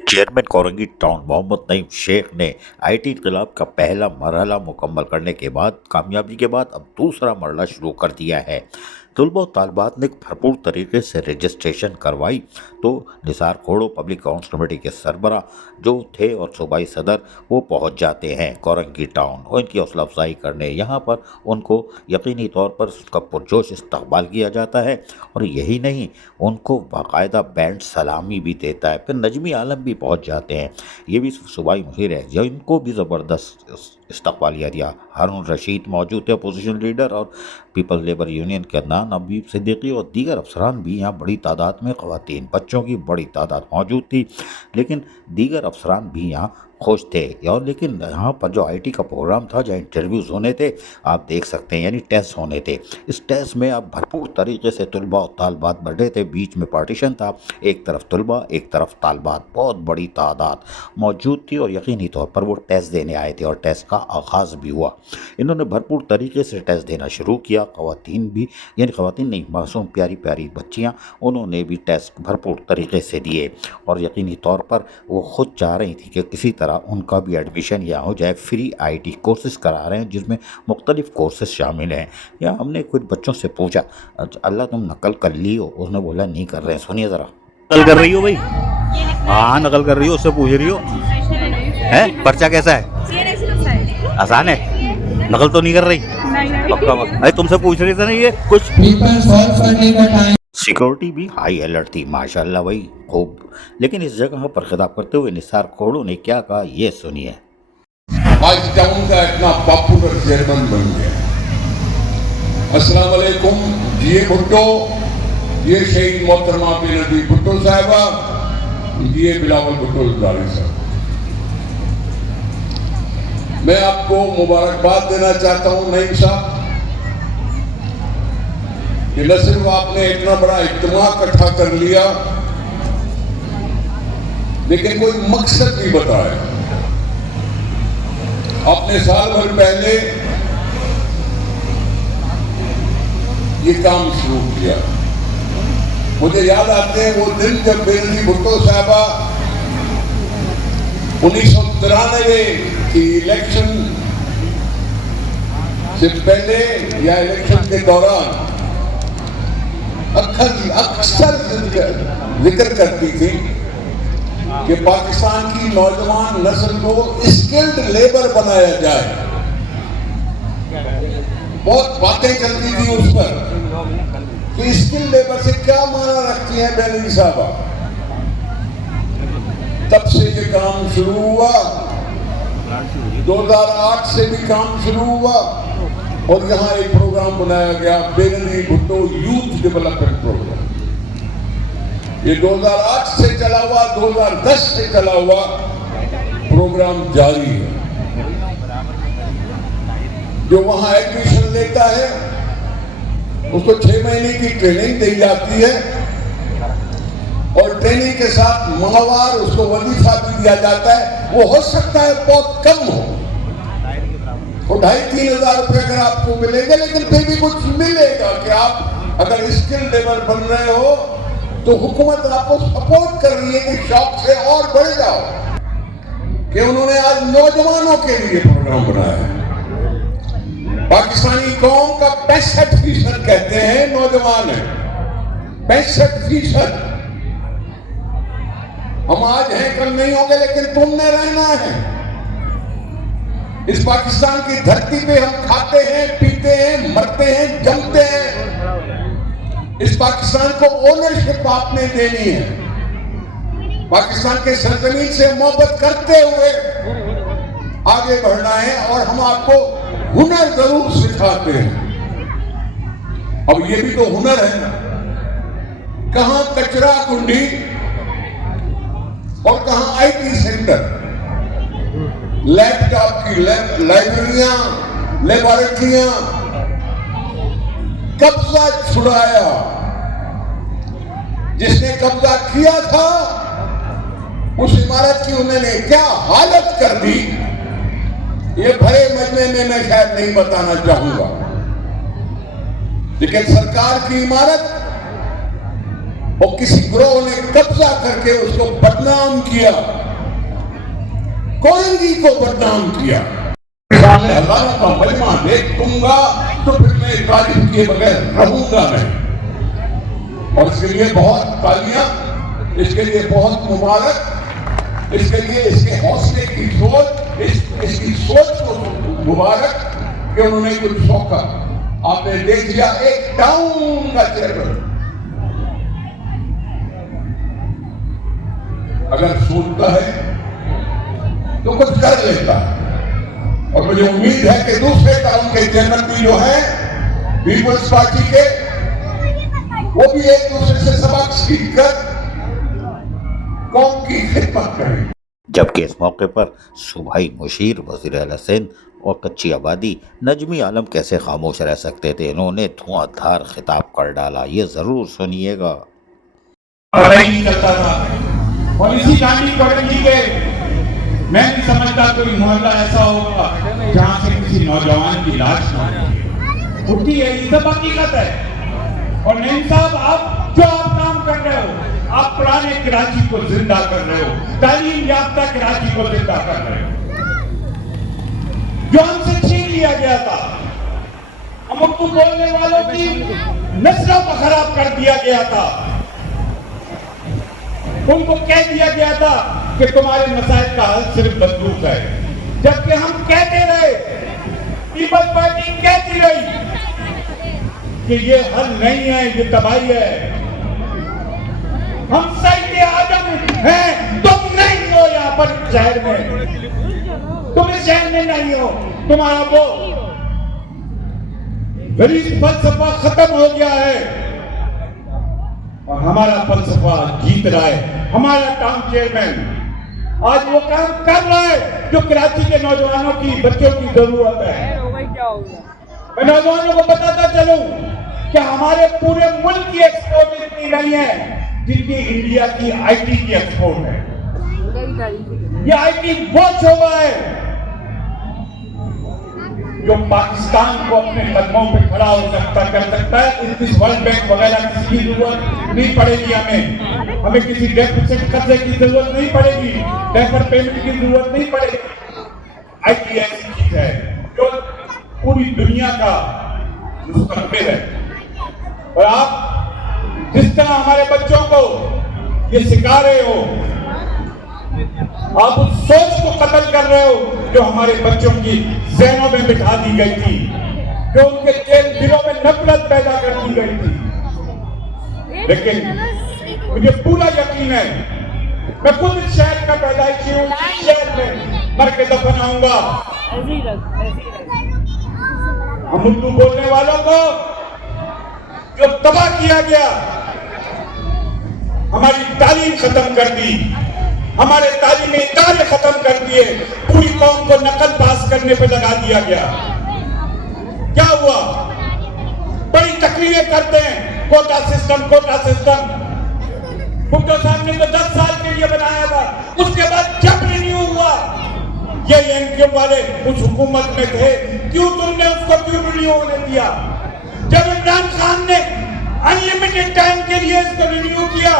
Chairman Korangi town Mohammad Naeem Sheikh ने IT इनकलाब का पहला मरहला मुकम्मल करने के बाद कामयाबी के बाद अब दूसरा मरहला शुरू कर दिया है। तलबा और तालबात ने भरपूर तरीके से रजिस्ट्रेशन करवाई तो निसार खोड़ो पब्लिक अकाउंट्स कमेटी के सरबरा जो थे और सूबाई सदर वो पहुंच जाते हैं कोरंगी टाउन और इनकी हौसला अफजाई करने। यहाँ पर उनको यकीनी तौर पर उसका पुरजोश इस्तकबाल किया जाता है और यही नहीं, उनको बाकायदा बैंड सलामी भी देता है। फिर नजमी आलम भी पहुंच जाते हैं, ये भी सूबाई मुखिर है, जो इनको भी ज़बरदस्त इस्तकबालिया दिया। हारून रशीद मौजूद थे, अपोजिशन लीडर, और पीपल्स लेबर यूनियन के अदनान अबीब सिद्दीकी और दीगर अफसरान भी यहाँ बड़ी तादाद में, ख़वातीन बच्चों की बड़ी तादाद मौजूद थी। लेकिन दीगर अफसरान भी यहाँ खुश थे। और लेकिन यहाँ पर जो आईटी का प्रोग्राम था, जहाँ इंटरव्यूज़ होने थे, आप देख सकते हैं, यानी टेस्ट होने थे। इस टेस्ट में अब भरपूर तरीके से तलबा और तालबात बैठे थे, बीच में पार्टीशन था, एक तरफ तलबा एक तरफ तालबात, बहुत बड़ी तादाद मौजूद थी और यकीनी तौर पर वो टेस्ट देने आए थे और टेस्ट का आगाज़ भी हुआ। इन्होंने भरपूर तरीके से टेस्ट देना शुरू किया। ख़वातीन भी, यानी ख़वातीन नहीं, मासूम प्यारी प्यारी बच्चियाँ, उन्होंने भी टेस्ट भरपूर तरीके से दिए और यकीनी तौर पर वो ख़ुद चाह रही थी कि किसी तरह उनका भी एडमिशन यहाँ हो जाए। फ्री आईटी कोर्सेज करा रहे हैं जिसमें मुख्तलिफ कोर्सेज शामिल हैं। या हमने कुछ बच्चों से पूछा, अल्लाह तुम नकल कर ली हो? उसने बोला नहीं कर रहे हैं। सुनिए ज़रा। नकल कर रही हो भाई? हाँ नकल कर रही हो, उससे पूछ रही हो है पर्चा कैसा है? आसान है? नकल तो नहीं कर रही? पक्का अरे तुमसे पूछ रही थी ना ये कुछ। सिक्योरिटी भी हाई अलर्ट थी माशाल्लाह भाई, खूब। लेकिन इस जगह पर खिताब करते हुए निसार खोड़ो ने क्या कहा, ये सुनिए। आज टाउन का इतना पॉपुलर चेयरमैन बन गया। अस्सलाम वालेकुम जी भुट्टो, ये शहीद मोहतरमा बेनज़ीर भुट्टो साहिबा, ये बिलावल भुट्टो ज़रदारी साहब। मैं आपको मुबारकबाद देना चाहता हूं नईम साहब कि न सिर्फ आपने इतना बड़ा इज्तिमा इकट्ठा कर लिया, लेकिन कोई मकसद भी बताया। आपने साल भर पहले ये काम शुरू किया। मुझे याद आते हैं वो दिन जब बेनज़ीर भुट्टो साहबा 1993 की इलेक्शन से पहले या इलेक्शन के दौरान अक्सर जिक्र करती थी कि पाकिस्तान की नौजवान नस्ल को स्किल्ड लेबर बनाया जाए। बहुत बातें चलती थी उस पर कि स्किल्ड लेबर से क्या माना रखती है बेनज़ीर साहबा। तब से ये काम शुरू हुआ, 2008 से भी काम शुरू हुआ और यहाँ एक प्रोग्राम बनाया गया, Benazir Bhutto youth development programme. ये 2008 से चला हुआ, 2010 से चला हुआ प्रोग्राम जारी है। जो वहाँ एडमिशन लेता है उसको 6 महीने की ट्रेनिंग दी जाती है और ट्रेनिंग के साथ माहवार उसको वजीफा भी दिया जाता है। वो हो सकता है बहुत कम हो, वो 2,500-3 हजार रुपये अगर आपको मिलेंगे, लेकिन फिर भी कुछ मिलेगा कि आप अगर स्किल लेबर बन रहे हो तो हुकूमत आपको सपोर्ट कर रही है कि शौक से और बढ़ जाओ। कि उन्होंने आज नौजवानों के लिए प्रोग्राम बनाया है। पाकिस्तानी कौम का 65% कहते हैं नौजवान है, 65%। हम आज हैं कल नहीं होंगे, लेकिन तुमने रहना है। इस पाकिस्तान की धरती पे हम खाते हैं, पीते हैं, मरते हैं, जमते हैं। इस पाकिस्तान को ओनरशिप आपने देनी है। पाकिस्तान के सरजमीन से मोहब्बत करते हुए आगे बढ़ना है और हम आपको हुनर जरूर सिखाते हैं। अब ये भी तो हुनर है ना, कहां कचरा कुंडी और कहां आईटी सेंटर, लैपटॉप की लाइब्रेरियां, लेबोरेटरियां, कब्जा छुड़ाया। जिसने कब्जा किया था उस इमारत की उन्होंने क्या हालत कर दी, ये भरे मजमे में मैं शायद नहीं बताना चाहूंगा। लेकिन सरकार की इमारत और किसी ग्रोह ने कब्जा करके उसको बदनाम किया, कोरंगी को बदनाम किया। सामने हजारों का मजमा देखूंगा तो फिर मैं तारीफ किए बगैर रहूंगा नहीं। और इसके लिए बहुत तालियां, इसके लिए बहुत मुबारक, इसके लिए इसके हौसले की सोच, इसकी सोच को मुबारक कि उन्होंने कुछ सौंपा। आपने देख लिया एक टाउन का चेयरमैन अगर सोचता है तो कुछ कर लेता है। और मुझे उम्मीद है कि दूसरे टाउन के चेयरमैन भी जो है पीपुल्स पार्टी के, वो भी एक दूसरे से सबक सीखकर कौम की खिदमत करें। जबकि इस मौके पर सूबाई मुशीर, वज़ीर आला सिंध और कच्ची आबादी नजमी आलम कैसे खामोश रह सकते थे। इन्होंने धुआंधार खिताब कर डाला, ये जरूर सुनिएगा। नहीं करता था और इसी गांधी कॉलोनी के मैं नहीं समझता कोई मोहल्ला ऐसा होगा जहां से किसी नौजवान की लाश न उठती है। ये सब हकीकत है। और नहीं साहब, आप जो आप काम कर रहे हो, आप पुराने कराची को जिंदा कर रहे हो, तालीम याफ्ता कराची को जिंदा कर रहे हो। जो हमसे छीन लिया गया था, हम उर्दू बोलने वालों की नस्लों को खराब कर दिया गया था। उनको कह दिया गया था कि तुम्हारे मसाइल का हल सिर्फ बंदूक है, जबकि हम कहते रहे, पीपल्स पार्टी कहती रही कि ये हल नहीं है, ये तबाही है। हम सैयद आजम हैं, तुम नहीं हो यहाँ पर शहर में, तुम इस शहर में नहीं हो। तुम्हारा वो गरीब फलसफा खत्म हो गया है और हमारा फलसफा जीत रहा है। हमारा टाउन चेयरमैन आज वो काम कर रहा है जो कराची के नौजवानों की, बच्चों की जरूरत है। मैं नौजवानों को बताता चलूं कि हमारे पूरे मुल्क की एक्सपोर्ट इतनी नहीं है जितनी इंडिया की आईटी की एक्सपोर्ट है। ये आईटी वो शोबा है जो पाकिस्तान को अपने कदमों पे खड़ा हो सकता, कर सकता है। इस वर्ल्ड बैंक वगैरह किसी की जरूरत नहीं पड़ेगी हमें किसी डेफिसिट कर्जे की जरूरत नहीं पड़ेगी, डेफर पेमेंट की जरूरत नहीं पड़ेगी। आईटी ऐसी चीज है जो पूरी दुनिया का मुस्तकबिल है। और आप जिस तरह हमारे बच्चों को ये सिखा रहे हो, आप उस सोच को कत्ल कर रहे हो जो हमारे बच्चों की ज़हनों में बिठा दी गई थी, जो उनके दिलों में नफरत पैदा कर दी गई थी। लेकिन मुझे पूरा यकीन है, मैं खुद इस शहर का पैदाइशी हूँ, इस शहर में मर के दफन आऊंगा। हम उर्दू बोलने वालों को जो तबाह किया गया, हमारी तालीम खत्म कर दी, हमारे तालीमी इदारे खत्म कर दिए, पूरी कौम को नकल पास करने पे लगा दिया गया। क्या हुआ? बड़ी तकरीरें करते हैं, quota system, quota system. Bhutto साहब ने तो 10 साल के लिए बनाया था, उसके बाद जब रिन्यू हुआ, ये एमक्यू वाले उस हुकूमत में थे, क्यों तुमने उसको क्यों रिन्यू होने दिया? जब इमरान खान ने अनलिमिटेड टाइम के लिए इसको रिन्यू किया,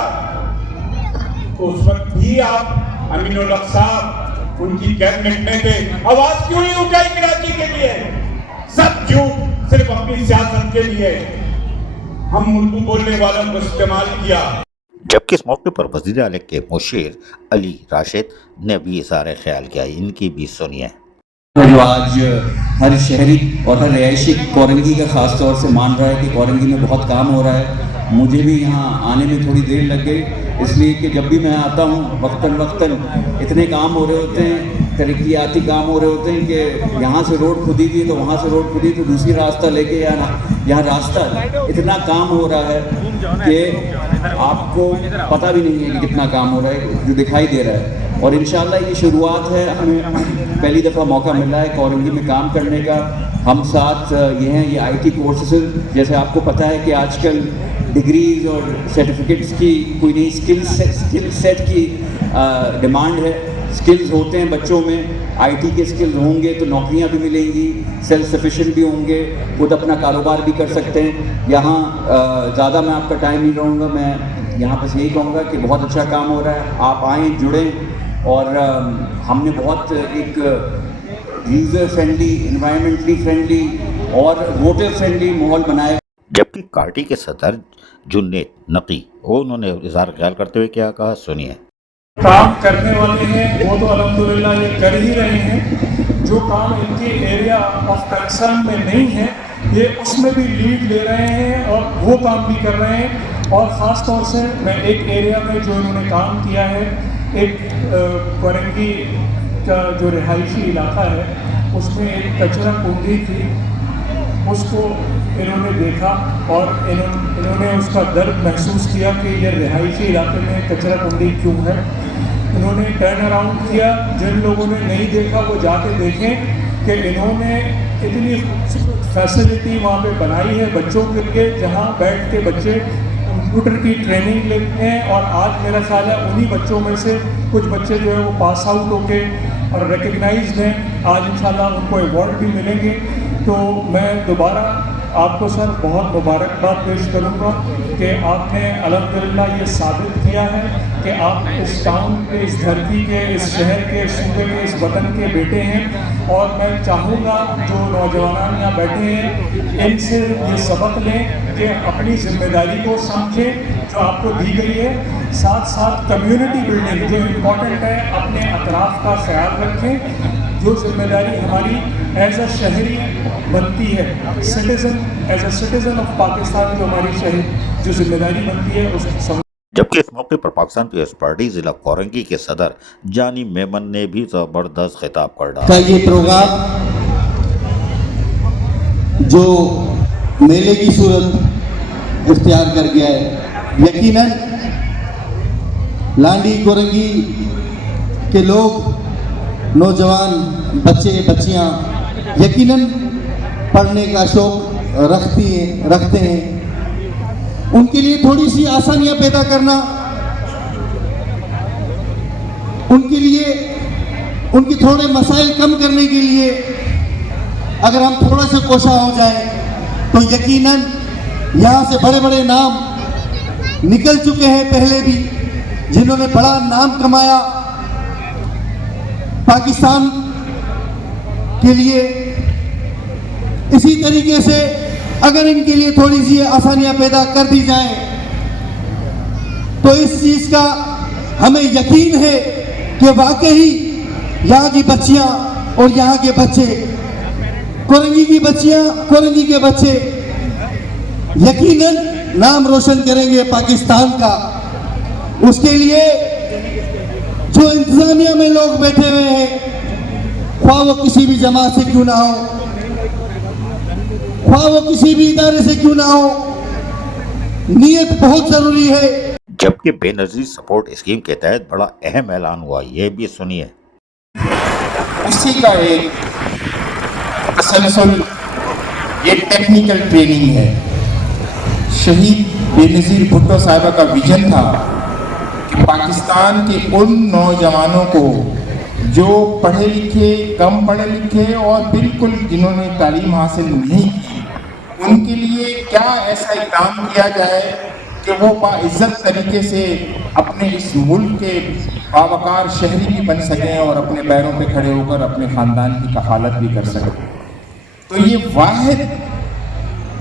तो उस वक्त भी आप अमीनुल हक साहब उनकी कैबिनेट में थे, आवाज क्यों नहीं उठाई कराची के लिए? सब झूठ, सिर्फ अपनी सियासत के लिए हम उर्दू बोलने वालों को इस्तेमाल किया। जबकि इस मौके पर वज़ीर आला के मुशीर अली राशिद ने भी इज़हार ख्याल किया, इनकी भी सुनिए। जो आज हर शहरी और हर रिहायशी कोरंगी का ख़ास तौर से मान रहा है कि कोरंगी में बहुत काम हो रहा है। मुझे भी यहाँ आने में थोड़ी देर लग गई, इसलिए कि जब भी मैं आता हूँ वक्तन इतने काम हो रहे होते हैं, तरक्याती काम हो रहे होते हैं कि यहाँ से रोड खुदी थी तो वहाँ से रोड खुदी तो दूसरी रास्ता लेके यहाँ रास्ता, इतना काम हो रहा है कि आपको पता भी नहीं है कि कितना काम हो रहा है, जो दिखाई दे रहा है। और इंशाल्लाह ये शुरुआत है, हमें पहली दफ़ा मौका मिला है कोरंगी में काम करने का। हम साथ ये हैं, ये आईटी कोर्सेज, जैसे आपको पता है कि आजकल डिग्रीज और सर्टिफिकेट्स की कोई नई स्किल सेट की डिमांड है। स्किल्स होते हैं बच्चों में, आईटी के स्किल्स होंगे तो नौकरियां भी मिलेंगी, सेल्फ सफिशिएंट भी होंगे, खुद अपना कारोबार भी कर सकते हैं। यहाँ ज़्यादा मैं आपका टाइम नहीं लूँगा, मैं यहाँ बस यही कहूँगा कि बहुत अच्छा काम हो रहा है, आप आएँ, जुड़ें। और हमने बहुत एक यूज़र फ्रेंडली, इन्वायरमेंटली फ्रेंडली और वोटर फ्रेंडली माहौल बनाया। जबकि पार्टी के सदर जुन्नेद नकी उन्होंने इजहार ख्याल करते हुए क्या कहा, सुनिए। काम करने वाले हैं वो तो अल्हम्दुलिल्लाह ये कर ही रहे हैं। जो काम इनके एरिया ऑफ कंसर्न में नहीं है ये उसमें भी लीड ले रहे हैं और वो काम भी कर रहे हैं। और ख़ास तौर से मैं एक एरिया में जो इन्होंने काम किया है, एक कोरंगी का जो रिहायशी इलाका है उसमें एक कचरा कुंडी थी, उसको इन्होंने देखा और इन्होंने उसका दर्द महसूस किया कि ये रिहायशी इलाके में कचरा कुंडी क्यों है। इन्होंने टर्न अराउंड किया, जिन लोगों ने नहीं देखा वो जाके देखें कि इन्होंने इतनी फैसिलिटी वहाँ पे बनाई है बच्चों के लिए, जहाँ बैठ के बच्चे कंप्यूटर की ट्रेनिंग लेते हैं। और आज मेरा ख्याल है उन्हीं बच्चों में से कुछ बच्चे जो है वो पास आउट होके और रिकग्नाइज्ड हैं, आज इंशाल्लाह उनको अवार्ड भी मिलेंगे। तो मैं दोबारा आपको सर बहुत मुबारकबाद पेश करूंगा कि आपने अल्हम्दुलिल्लाह ये साबित किया है कि आप इस टाउन के, इस धरती के, इस शहर के, इस सूबे के, इस वतन के बेटे हैं। और मैं चाहूँगा जो नौजवान यहाँ बैठे हैं इनसे ये सबक लें कि अपनी जिम्मेदारी को समझें जो आपको दी गई है, साथ साथ कम्युनिटी बिल्डिंग जो इम्पोर्टेंट है, अपने अतराफ़ का ख्याल रखें। जो जिम्मेदारी हमारी एज अ शहरी बनती है, citizen, as a citizen of Pakistan जो हमारी शहरी जो जिम्मेदारी बनती है उसको। जबकि इस मौके पर पाकिस्तान पीपल्स पार्टी जिला कोरंगी के सदर जानी मेमन ने भी जबरदस्त खिताब कर डाला। ये प्रोग्राम जो मेले की सूरत इख्तियार कर गया है, यकीनन लांडी कोरंगी के लोग, नौजवान बच्चे बच्चियां यकीनन पढ़ने का शौक रखते हैं। उनके लिए थोड़ी सी आसानियां पैदा करना, उनके लिए उनके थोड़े मसाइल कम करने के लिए अगर हम थोड़ा सा कोशा हो जाए तो यकीनन यहाँ से बड़े बड़े नाम निकल चुके हैं पहले भी, जिन्होंने बड़ा नाम कमाया पाकिस्तान के लिए। इसी तरीके से अगर इनके लिए थोड़ी सी आसानियां पैदा कर दी जाए तो इस चीज का हमें यकीन है कि वाकई यहाँ की बच्चियां और यहाँ के बच्चे, कोरंगी की बच्चियां, कोरंगी के बच्चे यकीनन नाम रोशन करेंगे पाकिस्तान का। उसके लिए जो इंतजामिया में लोग बैठे हुए हैं, ख्वाह वो किसी भी जमात से क्यों ना हो, ख्वाह वो किसी भी इदारे से क्यों ना हो, नीयत बहुत जरूरी है। जबकि बेनजीर सपोर्ट स्कीम के तहत बड़ा अहम ऐलान हुआ, ये भी सुनिए। उसी का एक तसलसल ये टेक्निकल ट्रेनिंग है। शहीद बेनजीर भुट्टो साहिबा का विजन था कि पाकिस्तान के उन नौजवानों को जो पढ़े लिखे, कम पढ़े लिखे और बिल्कुल जिन्होंने तालीम हासिल नहीं की, उनके लिए क्या ऐसा इक़दाम किया जाए कि वो बाइज़्ज़त तरीके से अपने इस मुल्क के बावकार शहरी भी बन सकें और अपने पैरों पे खड़े होकर अपने ख़ानदान की कफ़ालत भी कर सकें। तो ये वाहिद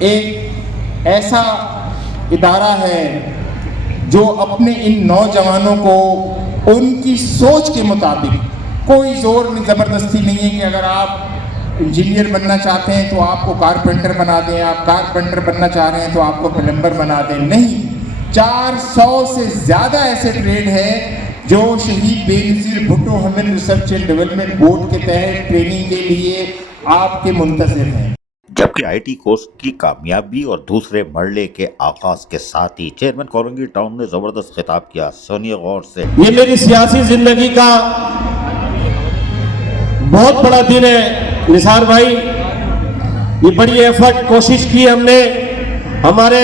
एक ऐसा इदारा है जो अपने इन नौजवानों को उनकी सोच के मुताबिक, कोई ज़ोर में ज़बरदस्ती नहीं है कि अगर आप इंजीनियर बनना चाहते हैं तो आपको कारपेंटर बना दें, आप कारपेंटर बनना चाह रहे हैं तो आपको प्लम्बर बना दें। नहीं, 400 से ज़्यादा ऐसे ट्रेड हैं जो शहीद Benazir Bhutto human research and development board के तहत ट्रेनिंग के लिए आपके मुंतज़िर हैं। जबकि आईटी कोर्स की कामयाबी और दूसरे मरले के आगाज के साथ ही चेयरमैन कोरंगी टाउन ने जबरदस्त खिताब किया, सुनिए गौर से। ये मेरी सियासी जिंदगी का बहुत बड़ा दिन है निसार भाई। ये बड़ी एफर्ट कोशिश की हमने, हमारे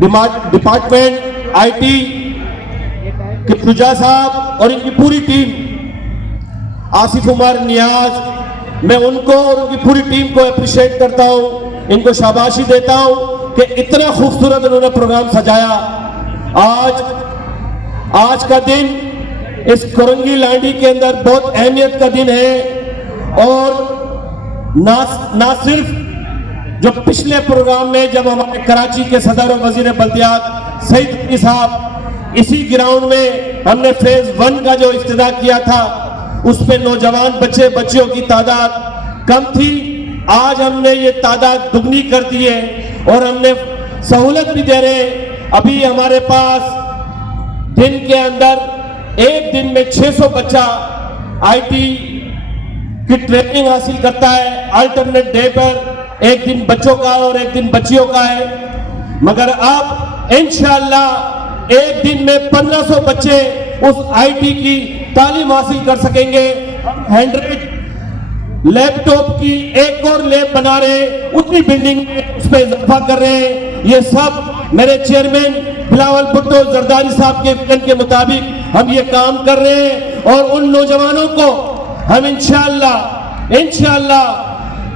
डिपार्टमेंट आईटी कि शुजा साहब और इनकी पूरी टीम, आसिफ उमर, नियाज, मैं उनको और उनकी पूरी टीम को अप्रिशिएट करता हूं, इनको शाबाशी देता हूं कि इतना खूबसूरत उन्होंने प्रोग्राम सजाया। आज का दिन इस कोरंगी लांडी के अंदर बहुत अहमियत का दिन है। और ना सिर्फ जो पिछले प्रोग्राम में जब हमारे कराची के सदर और वजीर बल्दियात सईद अली साहब इसी ग्राउंड में हमने फेज 1 का जो इफ्तिताह किया था, उस पे नौजवान बच्चियों की तादाद कम थी। आज हमने ये तादाद दुगनी कर दी है और हमने सहूलत भी दे रहे। अभी हमारे पास दिन के अंदर एक दिन में 600 बच्चा आईटी की ट्रेनिंग हासिल करता है। अल्टरनेट डे पर एक दिन बच्चों का और एक दिन बच्चियों का है, मगर अब इंशाअल्लाह एक दिन में 1500 बच्चे उस आईटी की तालीम हासिल कर सकेंगे। 100 लैपटॉप की एक और लैब बना रहे, उतनी बिल्डिंग में उस पर इजाफा कर रहे हैं। ये सब मेरे चेयरमैन बिलावल भुट्टो जरदारी साहब के विजन के मुताबिक हम ये काम कर रहे हैं और उन नौजवानों को हम इंशाअल्लाह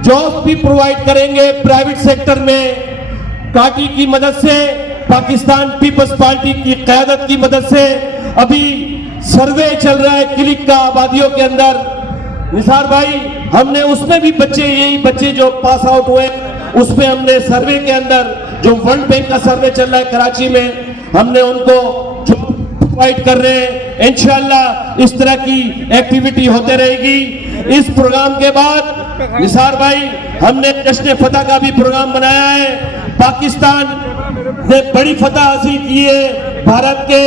जॉब भी प्रोवाइड करेंगे प्राइवेट सेक्टर में। काटी की मदद से, पाकिस्तान पीपल्स पार्टी की क़यादत की मदद से अभी सर्वे चल रहा है क्लिक का आबादियों के अंदर। निसार भाई, हमने उसमें भी यही बच्चे जो पास आउट हुए, उसमें हमने सर्वे के अंदर जो वर्ल्ड बैंक का सर्वे चल रहा है कराची में, हमने उनको जॉब प्रोवाइड कर रहे हैं। इंशाअल्लाह इस तरह की एक्टिविटी होते रहेगी। इस प्रोग्राम के बाद निसार भाई, हमने जश्न फतह का भी प्रोग्राम बनाया है। पाकिस्तान ने बड़ी फतह हासिल की है, भारत के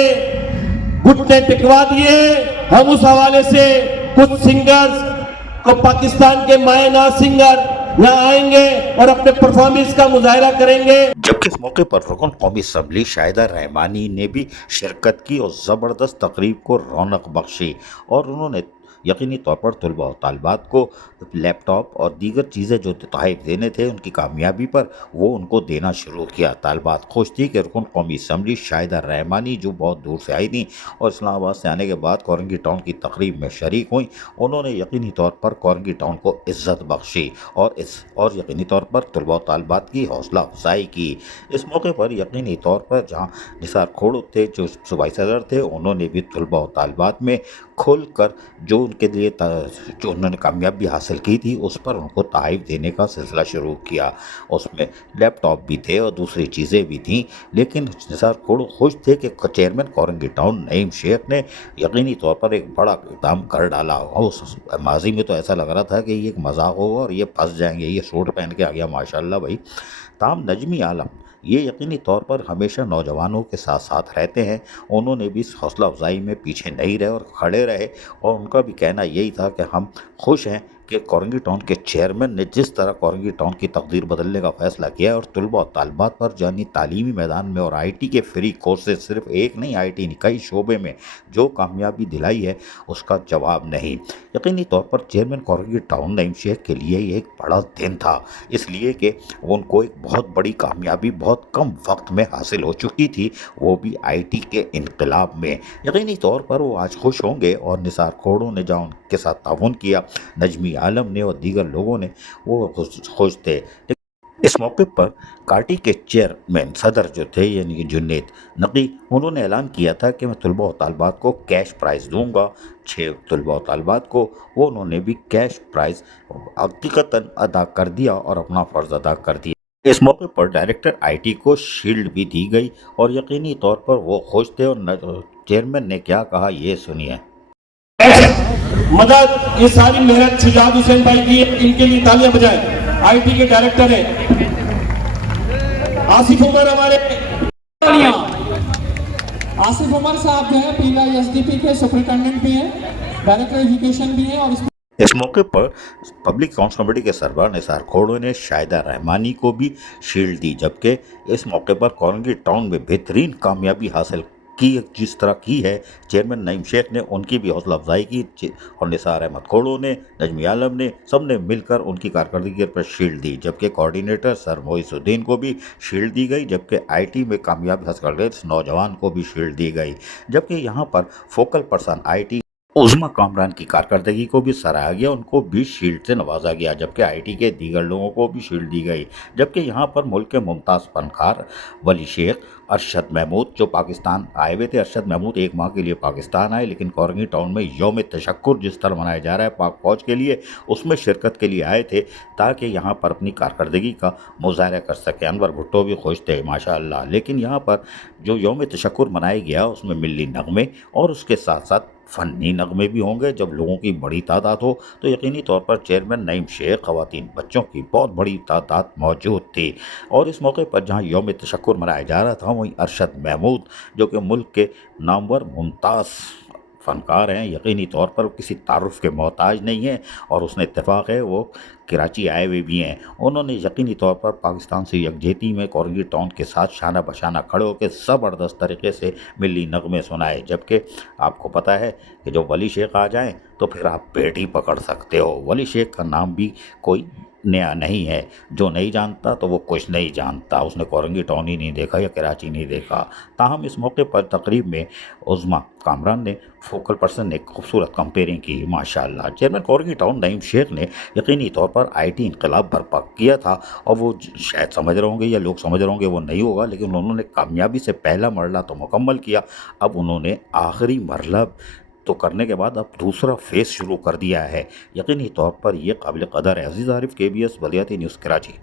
घुटने टिकवा दिए। हम उस हवाले से कुछ सिंगर्स को, पाकिस्तान के मायनाज सिंगर यहाँ आएंगे और अपने परफॉर्मेंस का मुजाहरा करेंगे। जबकि इस मौके पर रुकन कौमी असम्बली शाहिदा रहमानी ने भी शिरकत की और ज़बरदस्त तकरीब को रौनक बख्शी और उन्होंने यकीनी तौर पर तलबा और तालिबात को लैपटॉप और दीगर चीज़ें जो तोहफ़े देने थे उनकी कामयाबी पर वो उनको देना शुरू किया। तालिबात खुश थी कि रुकन कौमी असम्बली शाहिदा रहमानी जो बहुत दूर से आई थी और इस्लामाबाद से आने के बाद कोरंगी टाउन की तकरीब में शरीक हुई, उन्होंने यकीनी तौर पर कोरंगी टाउन को इज़्ज़त बख्शी और यकीनी तौर पर तलबा और तालिबात की हौसला अफजाई की। इस मौके पर यकीनी तौर पर जहाँ निसार खोड़ू थे जो सूबाई सदर थे, उन्होंने भी तलबा और तालिबात में खुल कर जो उनके लिए जो उन्होंने कामयाबी हासिल की थी उस पर उनको तोहफ़े देने का सिलसिला शुरू किया। उसमें लैपटॉप भी थे और दूसरी चीज़ें भी थीं, लेकिन निसार खोड़ू खुश थे कि चेयरमैन कोरंगी टाउन नईम शेख ने यकीनी तौर पर एक बड़ा इक़दाम कर डाला। उस माजी में तो ऐसा लग रहा था कि ये एक मजाक होगा और ये फंस जाएंगे, ये सूट पहन के आ गया माशाल्लाह भाई। ताम नजमी आलम ये यकीनी तौर पर हमेशा नौजवानों के साथ साथ रहते हैं, उन्होंने भी इस हौसला अफजाई में पीछे नहीं रहे और खड़े रहे और उनका भी कहना यही था कि हम खुश हैं कि कोरंगी टाउन के चेयरमैन ने जिस तरह कोरंगी टाउन की तकदीर बदलने का फैसला किया और तलबा और तालिबात पर जानी तालीमी मैदान में और आईटी के फ्री कोर्सेज सिर्फ एक नहीं, आईटी नहीं कई शोबे में जो कामयाबी दिलाई है उसका जवाब नहीं। यकीनी तौर पर चेयरमैन कोरंगी टाउन नईम शेख के लिए ये एक बड़ा दिन था, इसलिए कि उनको एक बहुत बड़ी कामयाबी बहुत कम वक्त में हासिल हो चुकी थी, वो भी आईटी के इनकलाब में। यकीनी तौर पर वो आज खुश होंगे और निसार खोड़ू ने जहाँ उनके साथ ताउन किया, नजमी आलम ने और दीगर लोगों ने, वो खुश थे। इस मौके पर पार्टी के चेयरमैन सदर जो थे यानी कि जुन्नैद नकी, उन्होंने ऐलान किया था कि मैं तलबा और तालिबात को कैश प्राइज़ दूंगा। 6 तलबा और तालिबात को वो उन्होंने भी कैश प्राइज़ हकीकतन अदा कर दिया और अपना फ़र्ज़ अदा कर दिया। इस मौके पर डायरेक्टर आईटी को शील्ड भी दी गई और यकीनी तौर पर वो खुश थे और चेयरमैन ने क्या कहा ये सुनिए। मदद ये सारी मेहनत शुजात हुसैन भाई की, इनके लिए तालियां बजाएं। आईटी के डायरेक्टर हैं आसिफ उमर, हमारे आसिफ उमर साहब जो है PISDP के सुपरिटेंडेंट भी हैं, डायरेक्टर एजुकेशन भी हैं। और इस मौके पर पब्लिक अकाउंट्स कमेटी के सरबराह निसार खोड़ू ने शाहिदा रहमानी को भी शील्ड दी, जबकि इस मौके पर कोरंगी टाउन में बेहतरीन कामयाबी हासिल की जिस तरह की है चेयरमैन नईम शेख ने, उनकी भी हौसला अफजाई की और निसार अहमद खोड़ो ने, नजमी आलम ने, सब ने मिलकर उनकी कारकर्दगी पर शील्ड दी। जबकि कोऑर्डिनेटर सर मोइसुद्दीन को भी शील्ड दी गई, जबकि आईटी में कामयाबी हासिल कर गए इस नौजवान को भी शील्ड दी गई। जबकि यहाँ पर फोकल पर्सन आईटी उज़्मा कामरान की कारकर्दगी को भी सराहा गया, उनको भी शील्ड से नवाजा गया। जबकि आईटी के दीगर लोगों को भी शील्ड दी गई। जबकि यहाँ पर मुल्क के मुमताज़ फनकार वली शेख, अरशद महमूद जो पाकिस्तान आए हुए थे, अरशद महमूद 1 माह के लिए पाकिस्तान आए, लेकिन कोरंगी टाउन में यौम तशक्कुर जिस तरह मनाया जा रहा है पाक फौज के लिए, उसमें शिरकत के लिए आए थे ताकि यहाँ पर अपनी कारकर्दगी का मुजाहरा कर सकें। अनवर भुट्टो भी खुश थे माशाअल्लाह। लेकिन यहाँ पर जो यौम तशक्कुर मनाया गया उसमें मिल्ली नगमे और उसके साथ साथ फ़नी नगमे भी होंगे। जब लोगों की बड़ी तादाद हो तो यकीनी तौर पर चेयरमैन नईम शेख, ख़वातीन, बच्चों की बहुत बड़ी तादाद मौजूद थी। और इस मौके पर जहां यौम तशक्कुर मनाया जा रहा था, वहीं अरशद महमूद जो कि मुल्क के नामवर मुमताज़ फ़नकार हैं, यकीनी तौर पर किसी तारुफ के मोहताज नहीं है और उसने इत्तेफाक है वो कराची आए हुए भी हैं। उन्होंने यकीनी तौर पर पाकिस्तान से यकजहती में कोरंगी टाउन के साथ शाना बशाना खड़े होकर ज़बरदस्त तरीके से मिली नगमे सुनाए। जबकि आपको पता है कि जो वली शेख आ जाएं तो फिर आप पेट ही पकड़ सकते हो। वली शेख का नाम भी कोई नया नहीं है, जो नहीं जानता तो वो कुछ नहीं जानता, उसने कोरंगी टाउन ही नहीं देखा या कराची नहीं देखा। ताहम इस मौके पर तकरीब में उज़्मा कामरान ने, फोकल पर्सन ने खूबसूरत कंपेयरिंग की माशाअल्लाह। चेयरमैन कोरंगी टाउन नईम शेख ने यकीनी तौर पर आईटी इनकलाब बर्पा किया था और वो शायद समझ रहे होंगे या लोग समझ रहे होंगे वो नहीं होगा, लेकिन उन्होंने कामयाबी से पहला मरला तो मुकम्मल किया। अब उन्होंने आखिरी मरला तो करने के बाद अब दूसरा फेज़ शुरू कर दिया है। यकीनी तौर पर यह काबिल कदर है। अजीज़ आरिफ, KBS बलियाती न्यूज़, कराची।